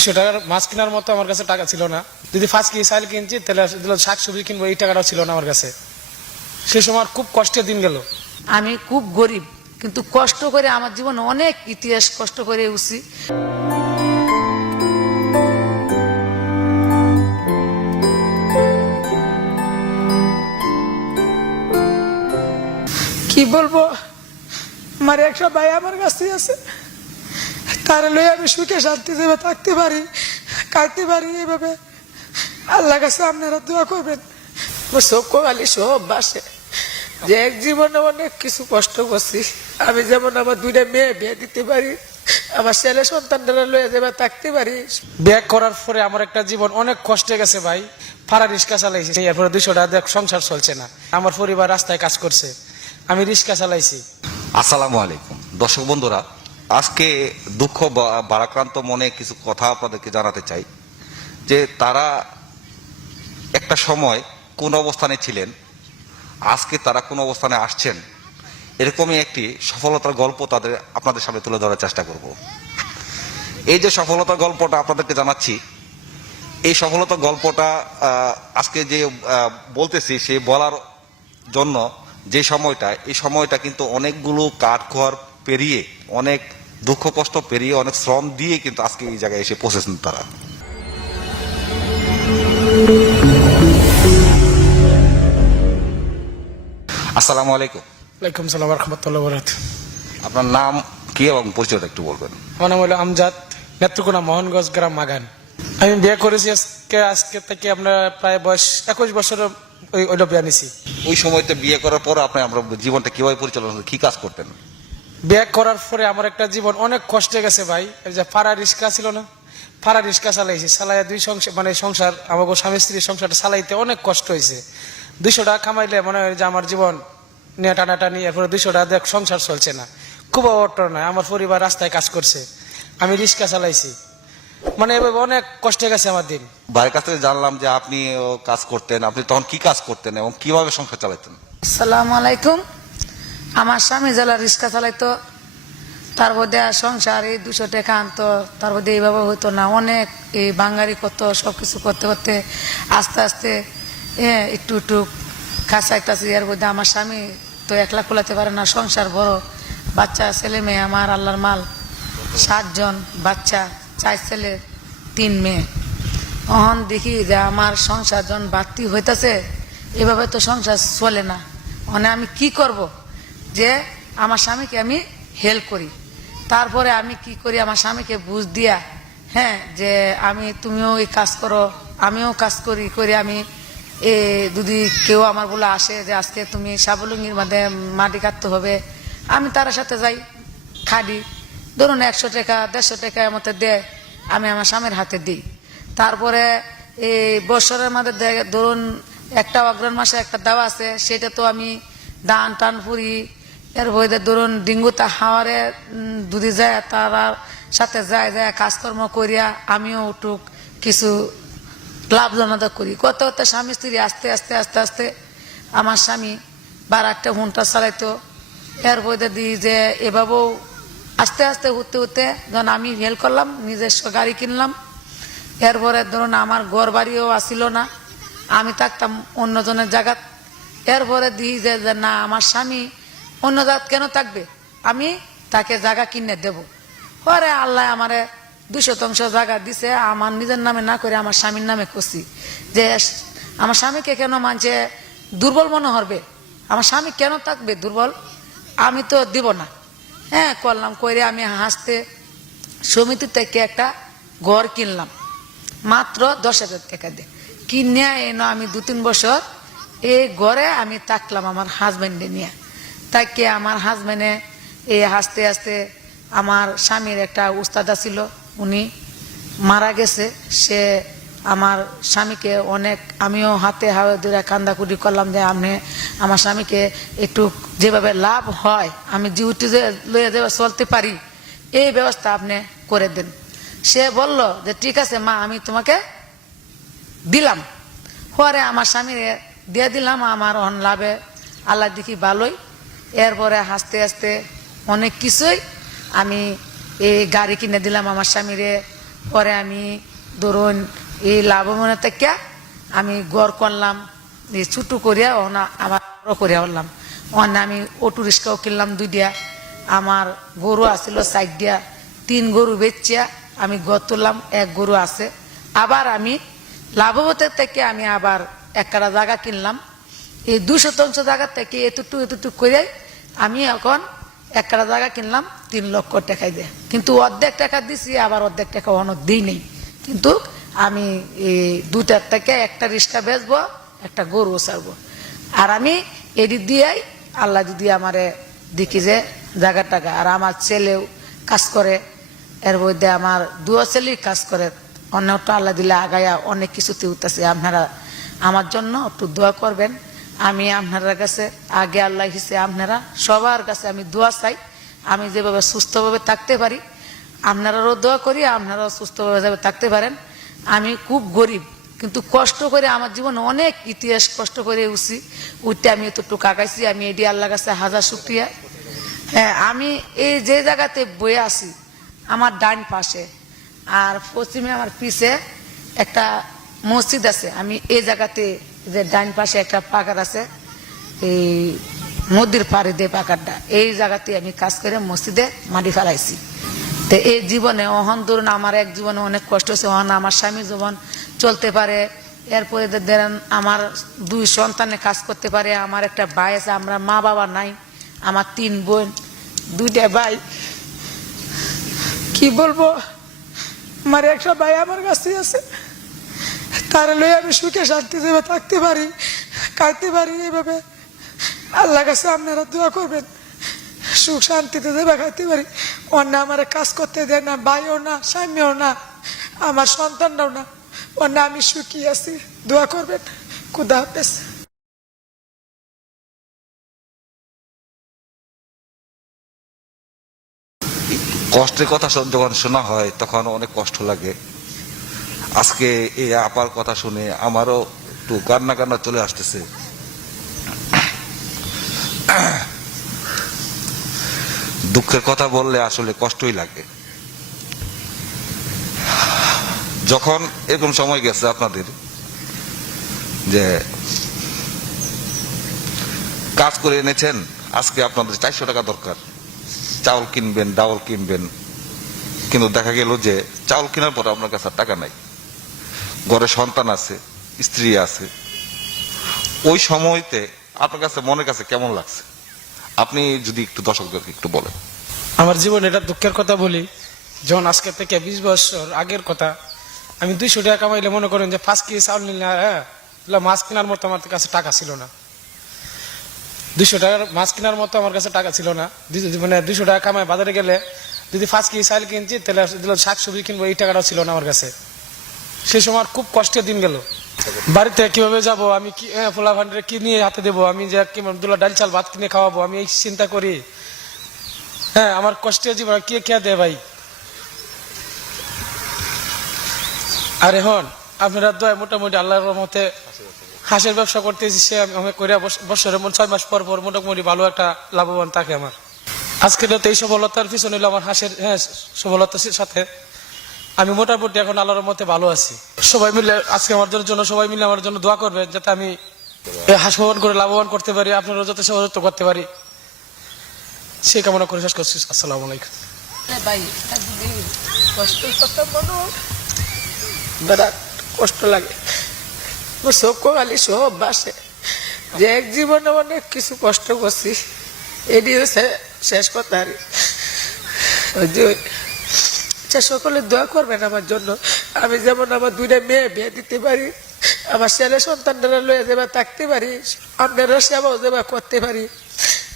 200 টাকার মাছ কেনার মতো আমার কাছে টাকা ছিল না। যদি 5 কেজি চাল কিনছি তাহলে শাকসবজি কিনবো, এই টাকাটাও ছিল না আমার কাছে। সেই সময় খুব কষ্টের দিন গেল। আমি খুব গরিব, কিন্তু কষ্ট করে আমার জীবনে অনেক ইতিহাস কষ্ট করে উঠছি। কি বলবো, আমার একটা ভাই আমার কাছে আছে, তার লয়ে আমি সুখে শান্তি যেভাবে থাকতে পারি, কাটতে পারি, এইভাবে আল্লাহ কাছে আপনারা দোয়া করবেন। সব কোয়ালি সব বাসে যে এক জীবনে অনেক কিছু কষ্ট করছি। আমি যেমন আমার 2টা মেয়ে বিয়ে দিতে পারি, আমার ছেলে সন্তানরা লয়ে যেভাবে থাকতে পারি। বিয়ে করার পরে আমার একটা জীবন অনেক কষ্টে গেছে ভাই। ভাড়া রিক্সা চালাইছি, এরপরে 200 টাকা দিয়ে সংসার চলছে না। আমার পরিবার রাস্তায় কাজ করছে, আমি রিক্সা চালাইছি। আসসালামু আলাইকুম দর্শক বন্ধুরা, আজকে দুঃখ ভারাক্রান্ত মনে কিছু কথা আপনাদেরকে জানাতে চাই যে তারা একটা সময় কোন অবস্থানে ছিলেন, আজকে তারা কোন অবস্থানে আসছেন, এরকমই একটি সফলতার গল্প আপনাদের সামনে তুলে ধরার চেষ্টা করব। এই যে সফলতার গল্পটা আপনাদেরকে জানাচ্ছি, এই সফলতার গল্পটা আজকে যে বলতেছি সে বলার জন্য যে সময়টা, এই সময়টা কিন্তু অনেকগুলো কাঠখড় পেরিয়ে, অনেক দুঃখ কষ্ট পেরিয়ে, অনেক শ্রম দিয়ে কিন্তু আজকে এই জায়গায় এসে পৌঁছেছেন তারা। আসসালামু আলাইকুম। ওয়ালাইকুম সালাম ওয়া রাহমাতুল্লাহি ওয়া বারাকাতুহু। আপনার নাম কি এবং পরিচয়টা একটু বলবেন? আমার নাম হলো আমজাদ, নেত্রকোনা মোহনগঞ্জ গ্রাম মাগান। আমি বিয়ে করেছি আজকে থেকে আপনার প্রায় বয়স 21 বছরের ওই বিয়ে নিছি। ওই সময়তে বিয়ে করার পর আপনি আমরা জীবনটা কিভাবে পরিচালনা করতেন, কি কাজ করতেন? বিয়ে করার পরে আমার একটা জীবন অনেক কষ্টে গেছে ভাই। এই যে ফাড়া রিক্সা ছিল না, ফাড়া রিক্সা চালাইছি, চালাইয়া সংসার আমাকে স্বামী স্ত্রীর সংসারটা চালাইতে অনেক কষ্ট হয়েছে। 200 টাকা কামাইলে মনে হয় যে আমার জীবন নিয়ে টানাটানি, এরপরে 200 টাকা দিয়ে সংসার চলছে না, খুব অবটর নয়। আমার পরিবার রাস্তায় কাজ করছে, আমি রিক্সা চালাইছি, মানে এভাবে অনেক কষ্টে গেছে আমার দিন। ভাইয়ের কাছ থেকে জানলাম যে আপনি কাজ করতেন, আপনি তখন কি কাজ করতেন এবং কিভাবে সংসার চালাতেন? আসসালামু আলাইকুম। আমার স্বামী জেলা রিক্সা চালাইতো, তার মধ্যে সংসার এই 200 টাকা আনতো, তার মধ্যে এইভাবে হইতো না, অনেক এই বাঙালি করতো, সবকিছু করতে করতে আস্তে আস্তে একটু একটু খাসাইতেছি। এর মধ্যে আমার স্বামী তো একলা কুলাতে পারে না, সংসার বড়, বাচ্চা ছেলে মেয়ে, আমার আল্লাহর মাল 7 জন বাচ্চা, 4 ছেলে 3 মেয়ে। তখন দেখি যে আমার সংসার যখন বাড়তি হইতেছে, এভাবে তো সংসার চলে না। মানে আমি কি করব যে আমার স্বামীকে আমি হেল্প করি। তারপরে আমি কি করি, আমার স্বামীকে বুঝ দিয়া, যে তুমিও এই কাজ করো, আমিও কাজ করি, করে আমি যদি কেউ আমার বলে আসে যে আজকে তুমি সাবলুঙ্গির মধ্যে মাটি কাটতে হবে, আমি তার সাথে যাই, খাটি, ধরুন 100 টাকা 150 টাকা মতো দেয়, আমি আমার স্বামীর হাতে দিই। তারপরে এই বছরের মধ্যে ধরুন একটা অগ্রহণ মাসে একটা দাওয়া আছে, সেটা তো আমি দান টান পুরি। এর বইতে ধরুন ডিঙ্গুতা হাওয়ারে দুদি যায়, তারা সাথে যায় কাজকর্ম করিয়া আমিও উঠুক কিছু লাভজনক করি। কত কত স্বামী স্ত্রী আস্তে আস্তে আস্তে আস্তে আমার স্বামী 12টা হুন্টা চালাইতো। এর বইতে দিই যে এভাবেও আস্তে আস্তে উঠতে উঠতে যখন আমি হেল্প করলাম, নিজস্ব গাড়ি কিনলাম। এরপরে ধরুন আমার ঘর বাড়িও আসিল না, আমি থাকতাম অন্যজনের জায়গা। এরপরে দিই যে না, আমার স্বামী অন্য জায়গা কেন থাকবে, আমি তাকে জায়গা কিনে দেব। পরে আল্লাহ আমারে 200 জায়গা দিছে, আমার নিজের নামে না করে আমার স্বামীর নামে করছি। যে আমার স্বামীকে কেন মানছে দুর্বল মনে হবে, আমার স্বামী কেন থাকবে দুর্বল, আমি তো দিব না। করলাম, করে আমি হাসতে সমিতি থেকে একটা ঘর কিনলাম মাত্র 10,000 টাকা দিয়ে। কিনে এনে আমি 2-3 বছর এই ঘরে আমি থাকলাম আমার হাজব্যান্ডে নিয়ে। তাকে আমার হাজব্যান্ডে হাসতে হাসতে, আমার স্বামীর একটা উস্তাদা ছিল, উনি মারা গেছে। সে আমার স্বামীকে অনেক, আমিও হাতে হাওয়া ধরে কান্দাকুটি করলাম যে আপনি আমার স্বামীকে একটু যেভাবে লাভ হয়, আমি ডিউটি লইয়া যেভাবে চলতে পারি, এই ব্যবস্থা আপনি করে দেন। সে বলল যে ঠিক আছে মা, আমি তোমাকে দিলাম। পরে আমার স্বামী দিয়ে দিলাম, আমার অন লাভে আল্লাহ দেখি ভালোই। এরপরে হাসতে হাসতে অনেক কিছুই আমি এই গাড়ি কিনে দিলাম আমার স্বামীরে, পরে আমি ধরুন এই লাভবানের থেকে আমি গড় করলাম, এই ছোটো করিয়া ওনা আবার বড় করিয়া উঠলাম। ওখানে আমি অটো রিক্সাও কিনলাম 2টা, আমার গরু আসছিল 4টা, 3 গরু বেচিয়া আমি গড় তুললাম, 1 গরু আছে। আবার আমি লাভবতের থেকে আমি আবার 1 কাঠা জায়গা কিনলাম। এই 2 শতাংশ জায়গা থেকে এতটুকু করে আমি এখন 1 কাঠা জায়গা কিনলাম 3 লক্ষ টাকা দিয়ে। কিন্তু অর্ধেক টাকা দিছি, আবার অর্ধেক টাকা অন্য দিই নেই। কিন্তু আমি এই 2টার থেকে 1টা রিক্সা বেচবো, 1টা গরু ছাড়বো। আর আমি এদিক দিয়েই আল্লাহ যদি আমারে দেখি যে জায়গা টাকা, আর আমার ছেলেও কাজ করে, এর মধ্যে আমার 2 ছেলেই কাজ করে। অন্যটা আল্লাহ দিলে আগায়া অনেক কিছুতে উঠতেছে। আপনারা আমার জন্য একটু দোয়া করবেন। আমি আপনার কাছে আগে আল্লাহ হিসেবে আপনারা সবার কাছে আমি দোয়া চাই, আমি যেভাবে সুস্থভাবে থাকতে পারি আপনারাও দোয়া করি, আপনারাও সুস্থভাবে যাবে থাকতে পারেন। আমি খুব গরিব, কিন্তু কষ্ট করে আমার জীবনে অনেক ইতিহাস কষ্ট করে উঠতে আমি এতটুকু আগাইছি। আমি এটি আল্লাহর কাছে হাজার শুকরিয়া। হ্যাঁ, আমি এই যে জায়গাতে বয়ে আছি আমার ডান পাশে আর পশ্চিমে আমার পিছে একটা মসজিদ আছে। আমি এই জায়গাতে যে ডান পাশে একটা পাকার আছে, এই নদীর পাড়ে দিয়ে পাকারটা, এই জায়গাতে আমি কাজ করে মসজিদে মাটি ফেলাইছি। তো এই জীবনে অহন ধরুন আমার এক জীবনে অনেক কষ্ট হয়েছে, অহন আমার স্বামী জীবন চলতে পারে, এরপরে ধরেন আমার 2 সন্তানে কাজ করতে পারে, আমার একটা ভাই আছে, আমরা মা বাবা নাই, আমার 3 বোন, 2টা ভাই। কি বলবো, আমার একটা ভাই আমার কাছে আছে, তার লই আমি সুখে শান্তি দেবে থাকতে পারি, খাইতে পারি। এইভাবে আল্লাহ কাছে আপনারা দোয়া করবেন, সুখ শান্তিতে দেবে খাইতে পারি। অন্য আমার কাজ করতে দেয় না, ভাইও না, স্বামীও না, আমার সন্তানরাও না। অন্য আমি সুখী আছি, দোয়া করবেন। খুদা হাফেজ। কষ্টের কথা যখন শোনা হয় তখন অনেক কষ্ট লাগে। আজকে এই আপার কথা শুনে আমারও একটু কান্না চলে আসতেছে। দুঃখের কথা বললে আসলে কষ্টই লাগে। যখন এরকম সময় গেছে আপনাদের যে কাজ করে এনেছেন, আজকে আপনাদের 400 টাকা দরকার, চাউল কিনবেন, ডাউল কিনবেন, কিন্তু দেখা গেল যে চাউল কেনার পর আপনার কাছে টাকা নাই, ঘরে সন্তান আছে, স্ত্রী আছে। ওই সময়তে আপনার কাছে মনের কাছে কেমন লাগছে আপনি যদি একটু দর্শকদেরকে একটু বলেন। আমার জীবনে এটা দুঃখের কথা বলি, যখন আজকে থেকে 20 বছর আগের কথা, আমি 200 টাকা কামাইলে মনে করেন যে 5 কেজি চাউল নিলে মাছ কেনার মতো আমার কাছে টাকা ছিল না। 200 টাকার মাছ কেনার মতো আমার কাছে টাকা ছিল না। মানে 200 টাকা কামাই বাজারে গেলে যদি 5 কেজি চাল কিনছি, তাহলে শাকসবজি কিনবো, এই টাকাটাও ছিল না আমার কাছে। সেই সময় খুব কষ্টের দিন গেল। বাড়িতে কিভাবে যাব, আমি কি ফোলা ভান্ডারে কি নিয়ে হাতে দেবো, আমি যে দুলা ডাল চাল ভাত কিনে খাওয়াবো, আমি এই চিন্তা করি। হ্যাঁ, আমার কষ্টের জীবন কে কে দেয় ভাই। আর এখন আপনারা দয় মোটামুটি আল্লাহর রহমতে হাঁসের ব্যবসা করতেছি, সে আমি করে বছরে 6 মাস পর পর মোটামুটি ভালো একটা লাভবান থাকে আমার। আজকে এই সফলতার পিছনে হলো আমার হাঁসের সফলতার সাথে আমি মোটামুটি এখন আল্লাহর মতে ভালো আছি। সবাই মিলে আজকে আমার জন্য সবাই মিলে আমার জন্য দোয়া করবেন, যাতে আমি হাঁস পালন করে লাভবান করতে পারি, আপনারা যাতে সহযোগিতা করতে পারি, সেই কামনা করে শেষ করছি। আসসালামু আলাইকুম। কষ্ট লাগে, সব কগালি সব বাসে যে এক জীবনে অনেক কিছু কষ্ট করছি, এটি হচ্ছে শেষ কথা। সকলে দোয়া করবেন আমার জন্য, আমি যেমন আমার 2টা মেয়ে বিয়ে দিতে পারি, আমার ছেলে সন্তানরা লয়ে যাবে থাকতে পারি, আপনারা সেবাও যেভাবে করতে পারি,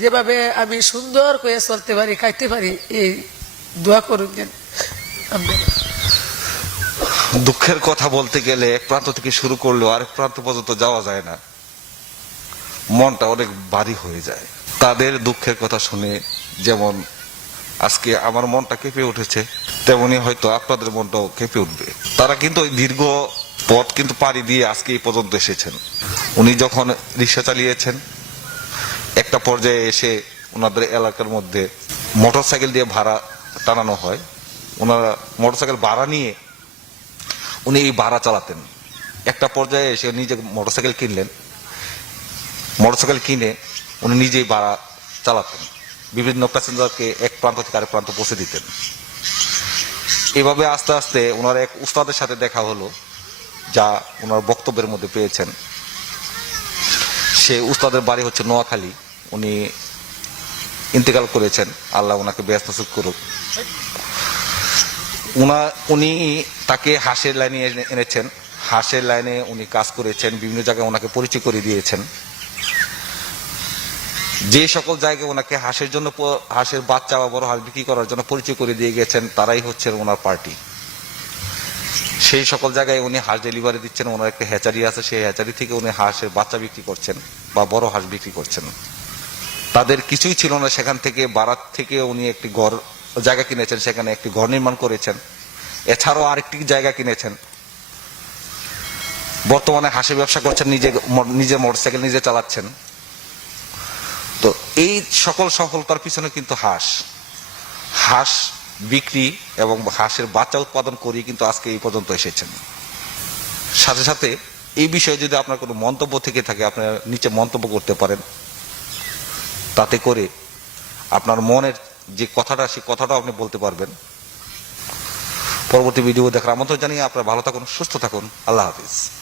যেভাবে আমি সুন্দর করে চলতে পারি, খাইতে পারি, এই দোয়া করুন যেন। দুঃখের কথা বলতে গেলে এক প্রান্ত থেকে শুরু করলেও আরেক প্রান্ত পর্যন্ত যাওয়া যায় না, মনটা অনেক ভারী হয়ে যায়। তাদের দুঃখের কথা শুনে যেমন আজকে আমার মনটা কেঁপে উঠেছে, তেমনি হয়তো আপনাদের মনটাও কেঁপে উঠবে। তারা কিন্তু ওই দীর্ঘ পথ কিন্তু পাড়ি দিয়ে আজকে এই পর্যন্ত এসেছেন। উনি যখন রিক্সা চালিয়েছেন, একটা পর্যায়ে এসে ওনাদের এলাকার মধ্যে মোটরসাইকেল দিয়ে ভাড়া টানানো হয়, ওনারা মোটরসাইকেল ভাড়া নিয়ে উনি এই ভাড়া চালাতেন। একটা পর্যায়ে এসে নিজে মোটরসাইকেল কিনলেন, মোটরসাইকেল কিনে উনি নিজেই ভাড়া চালাতেন, বিভিন্ন প্যাসেঞ্জারকে এক প্রান্ত থেকে আরেক প্রান্ত পৌঁছে দিতেন। এভাবে আস্তে আস্তে ওনার এক উস্তাদের সাথে দেখা হলো, যা ওনার বক্তব্যের মধ্যে পেয়েছেন। সে উস্তাদের বাড়ি হচ্ছে নোয়াখালী, উনি ইন্তেকাল করেছেন, আল্লাহ ওনাকে ব্যস্ত সুখ করুক। উনি তাকে হাঁসের লাইনে এনেছেন, হাঁসের লাইনে উনি কাজ করেছেন, বিভিন্ন জায়গায় ওনাকে পরিচয় করে দিয়েছেন। যে সকল জায়গায় ওনাকে হাঁসের জন্য, হাঁসের বাচ্চা বা বড় হাঁস বিক্রি করার জন্য পরিচয় করে দিয়ে গেছেন, তারাই হচ্ছেন ওনার পার্টি। সেই সকল জায়গায় উনি হাঁস ডেলিভারি দিচ্ছেন, ওনার একটা হ্যাচারি আছে, সেই হ্যাচারি থেকে উনি হাঁসের বাচ্চা বিক্রি করছেন বা বড় হাঁস বিক্রি করছেন। তাদের কিছুই ছিল না, সেখান থেকে বারাত থেকে উনি একটি ঘর জায়গা কিনেছেন, সেখানে একটি ঘর নির্মাণ করেছেন, এছাড়াও আরেকটি জায়গা কিনেছেন। বর্তমানে হাঁসের ব্যবসা করছেন, নিজে মোটরসাইকেল নিজে চালাচ্ছেন। তো এই সকল সফলতার পিছনে কিন্তু হাঁস বিক্রি এবং হাঁসের বাচ্চা উৎপাদন করি কিন্তু আজকে এই পর্যন্ত এসেছেন। সাথে সাথে এই বিষয়ে যদি আপনার কোনো মন্তব্য থেকে থাকে, আপনার নিচে মন্তব্য করতে পারেন, তাতে করে আপনার মনের যে কথাটা, সেই কথাটাও আপনি বলতে পারবেন। পরবর্তী ভিডিও দেখার আমন্ত্রণ জানিয়ে আপনারা ভালো থাকুন, সুস্থ থাকুন। আল্লাহ হাফিজ।